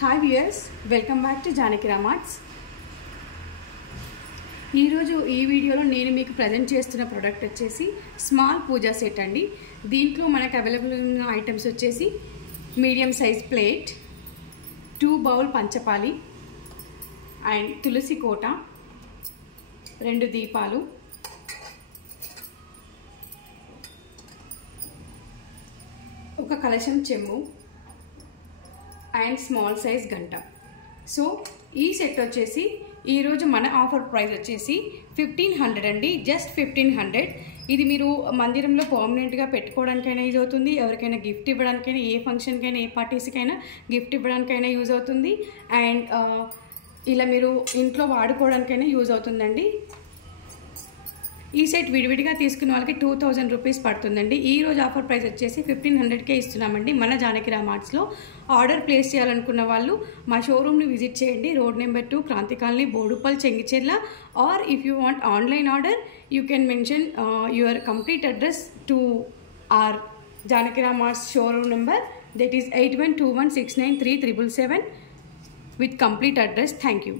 Hi viewers, welcome back to Janaki Ram arts. ఈరోజు ఈ వీడియోలో నేను మీకు ప్రజెంట్ చేస్తున్న ప్రోడక్ట్ వచ్చేసి స్మాల్ పూజా సెట్ అండి. దీంట్లో మనకు అవైలబుల్ ఉన్న ఐటమ్స్ వచ్చేసి మీడియం సైజ్ ప్లేట్, 2 బౌల్ పంచపాలి అండ్ తులసి కోట, 2 దీపాలు, ఒక కలశం చెంబు అండ్ స్మాల్ సైజ్ గంట. సో ఈ సెట్ వచ్చేసి ఈరోజు మన ఆఫర్ ప్రైస్ వచ్చేసి 1500 అండి, జస్ట్ 1500. ఇది మీరు మందిరంలో పర్మనెంట్గా పెట్టుకోవడానికైనా యూజ్ అవుతుంది, ఎవరికైనా గిఫ్ట్ ఇవ్వడానికైనా, ఏ ఫంక్షన్కైనా, ఏ పార్టీస్కైనా గిఫ్ట్ ఇవ్వడానికైనా యూజ్ అవుతుంది. అండ్ ఇలా మీరు ఇంట్లో వాడుకోవడానికైనా యూజ్ అవుతుందండి. ఈ సెట్ విడివిడిగా తీసుకున్న వాళ్ళకి 2000 రూపీస్ పడుతుందండి. ఈ రోజు ఆఫర్ ప్రైస్ వచ్చేసి 1500కే ఇస్తున్నామండి మన జానకి రామ్ ఆర్ట్స్లో. ఆర్డర్ ప్లేస్ చేయాలనుకున్న వాళ్ళు మా షోరూమ్ని విజిట్ చేయండి. Road number 2, Kranti colony, Boduppal, Chengicherla. Or if you want online order, you can mention your complete address to our Janaki Ram arts showroom number, that is 8121693777 with complete address. Thank you.